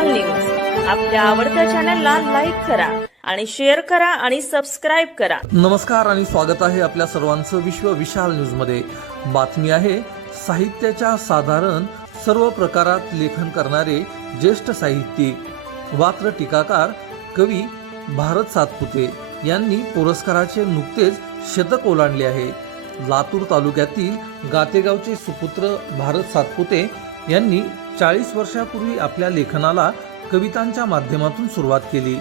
विशाल news आपल्या आवडत्या चॅनलला लाईक करा आणि शेअर करा आणि सबस्क्राईब करा. नमस्कार आणि स्वागत आहे आपल्या सर्वांचं विश्व विशाल न्यूजमध्ये बातमी आहे साहित्याच्या साधारण सर्व प्रकारात लेखन करणारे ज्येष्ठ साहित्यिक. वात्र टीकाकार कवी भारत सातपुते यांनी पुरस्काराचे नुकतेच शतक ओलांडले आहे. लातूर तालुक्यातील गातेगावचे सुपुत्र भारत सातपुते यांनी चाळीस वर्षापूर्वी आपल्या लेखनाला कवितांच्या माध्यमातून सुरुवात केली.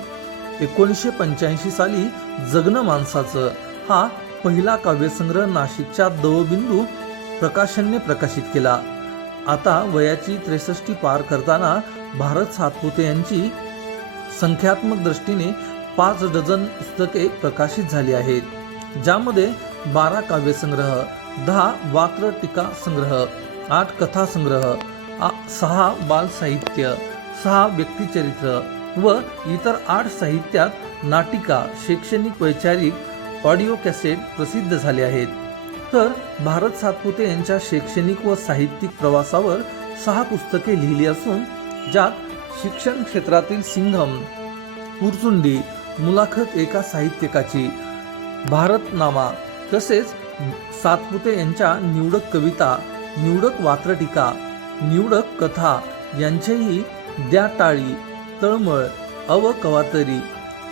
एकोणीसशे पंच्याऐंशी साली जगणं माणसाचं हा पहिला काव्यसंग्रह नाशिकच्या दवबिंदू प्रकाशनने प्रकाशित केला. आता वयाची त्रेसष्टी पार करताना भारत सातपुते यांची संख्यात्मक दृष्टीने पाच डझन पुस्तके प्रकाशित झाली आहेत. ज्यामध्ये बारा काव्यसंग्रह दहा वात्र टीका संग्रह आठ कथा संग्रह सहा बाल साहित्य सहा व्यक्तिचरित्र व इतर आठ साहित्यात नाटिका शैक्षणिक वैचारिक ऑडिओ कॅसेट प्रसिद्ध झाले आहेत. तर भारत सातपुते यांच्या शैक्षणिक व साहित्यिक प्रवासावर सहा पुस्तके लिहिली असून ज्यात शिक्षण क्षेत्रातील सिंघम पुरचुंडी मुलाखत एका साहित्यकाची भारतनामा तसेच सातपुते यांच्या निवडक कविता निवडक वात्रटिका निवडक कथा यांचेही द्या टाळी तळमळ अव कवातरी.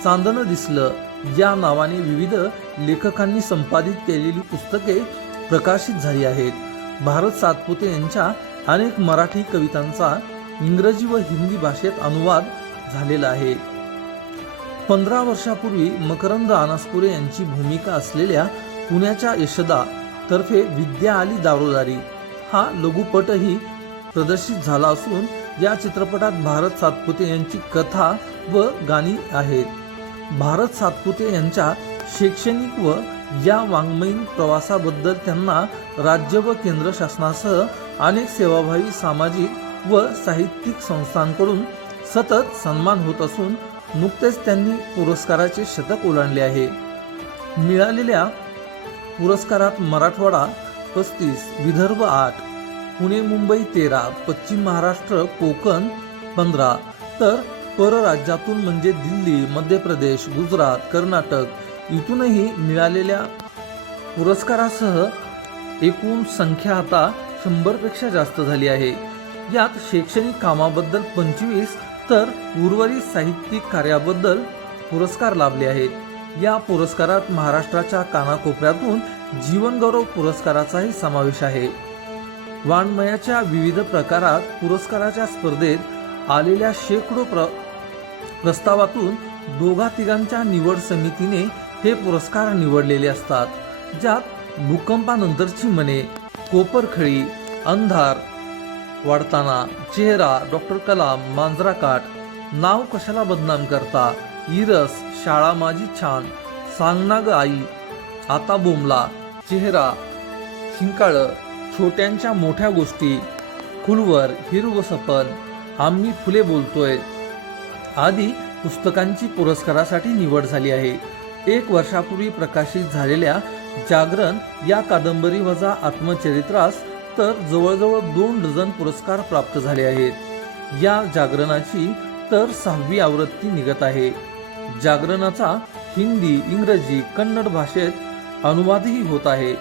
चांदणं दिसलं या नावाने विविध लेखकांनी संपादित केलेली पुस्तके प्रकाशित झाली आहेत. भारत सातपुते यांच्या अनेक मराठी कवितांचा इंग्रजी व हिंदी भाषेत अनुवाद झालेला आहे. पंधरा वर्षापूर्वी मकरंद अनासपुरे यांची भूमिका असलेल्या पुण्याच्या यशदा तर्फे विद्या आली दारोदारी. हा लघुपटही प्रदर्शित झाला असून या चित्रपटात भारत सातपुते यांची कथा व गाणी आहेत. भारत सातपुते यांच्या शैक्षणिक व या वाङ्मयीन प्रवासाबद्दल त्यांना राज्य व केंद्र शासनासह अनेक सेवाभावी सामाजिक व साहित्यिक संस्थांकडून सतत सन्मान होत असून नुकतेच त्यांनी पुरस्काराचे शतक ओलांडले आहे. मिळालेल्या पुरस्कारात मराठवाडा पस्तीस विदर्भ आठ पुणे मुंबई तेरा पश्चिम महाराष्ट्र कोकण पंधरा. तर परराज्यातून म्हणजे दिल्ली मध्य प्रदेश गुजरात कर्नाटक इथूनही मिळालेल्या पुरस्कारासह एकूण संख्या आता शंभरपेक्षा जास्त झाली आहे. यात शैक्षणिक कामाबद्दल पंचवीस तर उर्वरित साहित्यिक कार्याबद्दल पुरस्कार लाभले आहेत. या पुरस्कारात महाराष्ट्राच्या कानाकोपऱ्यातून जीवनगौरव पुरस्काराचाही समावेश आहे. वाङ्मयाच्या विविध प्रकारात पुरस्काराच्या स्पर्धेत आलेल्या शेकडो प्र प्रस्तावातून दोघा तिघांच्या निवड समितीने हे पुरस्कार निवडलेले असतात ज्यात भूकंपानंतरची मने कोपरखळी अंधार वाढताना चेहरा डॉक्टर कलाम मांजरा काठ नाव कशाला बदनाम करता इरस शाळा माझी छान सांगना ग आई आता बोमला चेहरा शिंकाळ छोट्यांच्या मोठ्या गोष्टी खुलवर हिरव सपन आम्ही फुले बोलतोय. आदी पुस्तकांची पुरस्कारासाठी निवड झाली आहे. एक वर्षापूर्वी प्रकाशित झालेल्या जागरण या कादंबरी वजा आत्मचरित्रास तर जवळजवळ दोन डझन पुरस्कार प्राप्त झाले आहेत. या जागरणाची तर सहावी आवृत्ती निघत आहे. जागरणाचा हिंदी इंग्रजी कन्नड भाषेत अनुवादही होत आहे.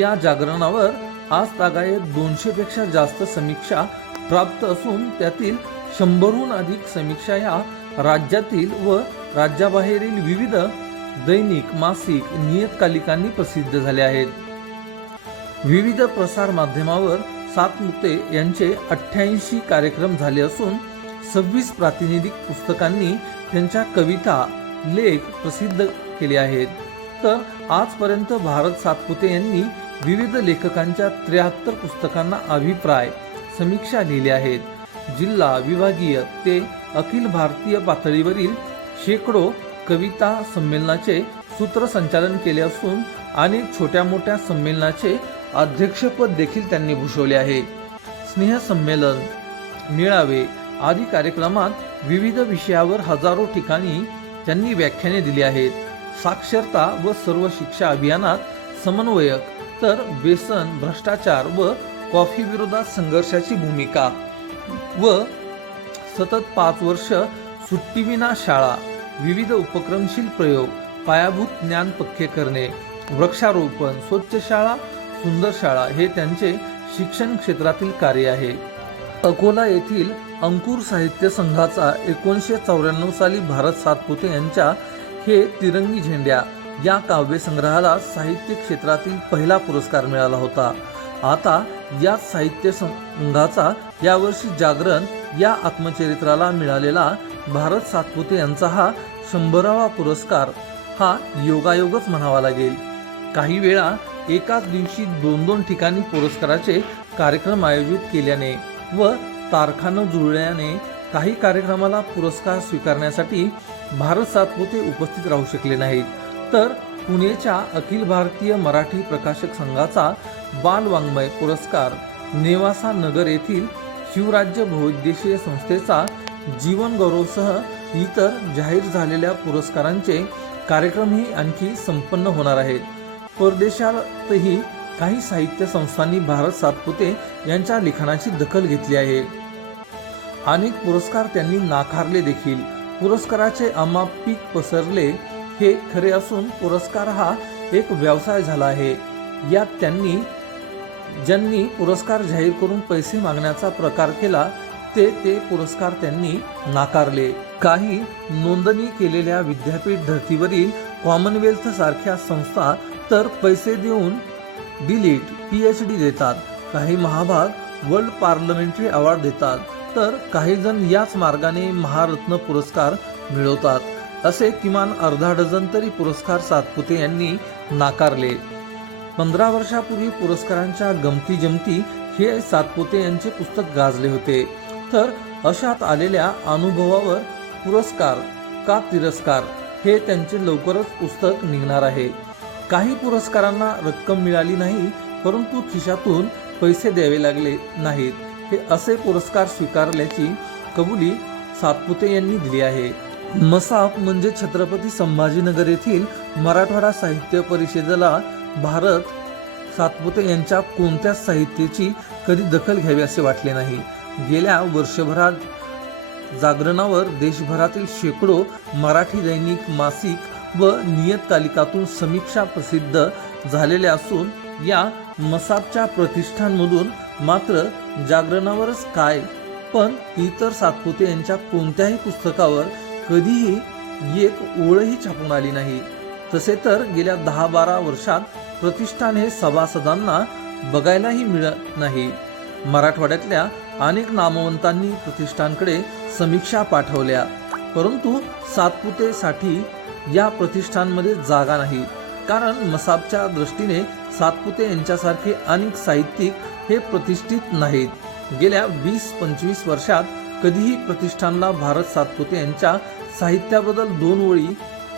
या जागरणावर आज तागायत दोनशे पेक्षा जास्त समीक्षा प्राप्त असून त्यातील शंभरहून अधिक समीक्षा या राज्यातील व राज्याबाहेरील विविध दैनिक मासिक नियतकालिकांनी प्रसिद्ध झाले आहेत. विविध प्रसार माध्यमावर सातमुते यांचे अठ्ठ्याऐंशी कार्यक्रम झाले असून सव्वीस प्रातिनिधिक पुस्तकांनी त्यांच्या कविता लेख प्रसिद्ध केले आहेत. तर आजपर्यंत भारत सातपुते यांनी विविध लेखकांच्या त्र्याहत्तर पुस्तकांना अभिप्राय समीक्षा लिहिल्या आहेत. जिल्हा विभागीय ते अखिल भारतीय पातळीवरील शेकडो कविता संमेलनाचे सूत्रसंचालन केले असून अनेक छोट्या मोठ्या संमेलनाचे अध्यक्षपद देखील त्यांनी भूषवले आहे. स्नेहसंमेलन मेळावे आदी कार्यक्रमात विविध विषयावर हजारो ठिकाणी त्यांनी व्याख्याने दिली आहेत. साक्षरता व सर्व शिक्षा अभियानात समन्वयक तर बेसन भ्रष्टाचार व कॉफी विरोधात संघर्षाची भूमिका व सतत पाच वर्ष सुट्टीविना शाळा विविध उपक्रमशील प्रयोग पायाभूत ज्ञान पक्के करणे वृक्षारोपण स्वच्छ शाळा सुंदर शाळा हे त्यांचे शिक्षण क्षेत्रातील कार्य आहे. अकोला येथील अंकुर साहित्य संघाचा एकोणीसशे चौऱ्याण्णव साली भारत सातपुते यांच्या हे तिरंगी झेंड्या या काव्यसंग्रहाला साहित्य क्षेत्रातील पहिला पुरस्कार मिळाला होता. आता याच साहित्य संघाचा यावर्षी जागरण या आत्मचरित्राला मिळालेला भारत सातपुते यांचा हा शंभरावा पुरस्कार हा योगायोगच म्हणावा लागेल. काही वेळा एकाच दिवशी दोन दोन ठिकाणी पुरस्काराचे कार्यक्रम आयोजित केल्याने व तारखानं जुळल्याने काही कार्यक्रमाला पुरस्कार स्वीकारण्यासाठी भारत सातपुते उपस्थित राहू शकले नाहीत. तर पुणेच्या अखिल भारतीय मराठी प्रकाशक संघाचा बालवाङ्मय पुरस्कार नेवासा नगर येथील शिवराज्य बहुउद्देशीय संस्थेचा जीवनगौरवसह इतर जाहीर झालेल्या पुरस्कारांचे कार्यक्रमही आणखी संपन्न होणार आहेत. परदेशातही काही साहित्य संस्थांनी भारत सातपुते यांच्या लिखाणाची दखल घेतली आहे. अनेक पुरस्कार त्यांनी नाकारले देखील. पुरस्काराचे अमापिक पसरले हे खरे असून पुरस्कार हा एक व्यवसाय झाला आहे. यात त्यांनी ज्यांनी पुरस्कार जाहीर करून पैसे मागण्याचा प्रकार केला ते ते पुरस्कार त्यांनी नाकारले. काही नोंदणी केलेल्या विद्यापीठ धर्तीवरील कॉमनवेल्थ सारख्या संस्था तर पैसे देऊन डिलीट पी एच डी देतात. काही महाभाग वर्ल्ड पार्लमेंटरी अवॉर्ड देतात. तर काही जण याच मार्गाने महारत्न पुरस्कार मिळवतात. असे किमान अर्धा डझन तरी पुरस्कार सातपुते यांनी नाकारले. पंधरा वर्षापूर्वी पुरस्कारांच्या गमती जमती हे सातपुते यांचे पुस्तक गाजले होते. तर अशात आलेल्या अनुभवावर पुरस्कार का तिरस्कार हे त्यांचे लवकरच पुस्तक निघणार आहे. काही पुरस्कारांना रक्कम मिळाली नाही परंतु खिशातून पैसे द्यावे लागले नाहीत. हे असे पुरस्कार स्वीकारल्याची कबुली सातपुते यांनी दिली आहे. मसाप म्हणजे छत्रपती संभाजीनगर येथील मराठवाडा साहित्य परिषदेला भारत सातपुते यांच्या कोणत्याच साहित्याची कधी दखल घ्यावी असे वाटले नाही? गेल्या वर्षभरात जागरणावर देशभरातील शेकडो मराठी दैनिक मासिक व नियतकालिकातून समीक्षा प्रसिद्ध झालेल्या असून या मसापच्या प्रतिष्ठानमधून मात्र जागरणावरच काय? पण इतर सातपुते यांच्या कोणत्याही पुस्तकावर कधीही एक ओळही छापून आली नाही. तसे तर गेल्या दहा बारा वर्षात प्रतिष्ठान हे सभासदांना बघायलाही मिळत नाही. मराठवाड्यातल्या अनेक नामवंतांनी प्रतिष्ठानकडे समीक्षा पाठवल्या. परंतु सातपुतेसाठी या प्रतिष्ठानमध्ये जागा नाही. कारण मसाबच्या दृष्टीने सातपुते यांच्यासारखे अनेक साहित्यिक हे प्रतिष्ठित नाहीत. गेल्या वीस पंचवीस वर्षात कधीही प्रतिष्ठानला भारत सातपुते यांच्या साहित्याबद्दल दोन ओळी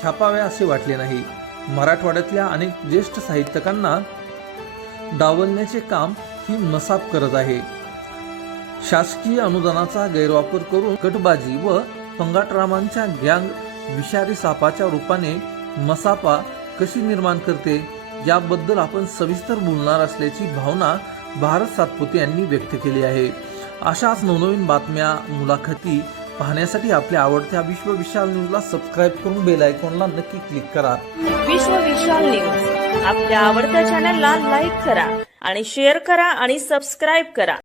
छापाव्या असे वाटले नाही. मराठवाड्यातल्या अनेक ज्येष्ठ साहित्यकांना डावलण्याचे काम ही मसाप करत आहे. शासकीय अनुदानाचा गैरवापर करून कटबाजी व पंगाटरामांच्या गँग विषारी सापाच्या रूपाने मसापा कशी निर्माण करते याबद्दल आपण सविस्तर बोलणार असल्याची भावना भारत सातपुते यांनी व्यक्त केली आहे. अशाच नवनवीन बातम्या मुलाखती पाहण्यासाठी आपल्या आवडत्या विश्व विशाल न्यूजला सबस्क्राईब करून बेल आयकॉनला नक्की क्लिक करा. विश्व विशाल न्यूज. आपल्या आवडत्या चॅनलला लाईक करा आणि शेअर करा आणि सबस्क्राईब करा.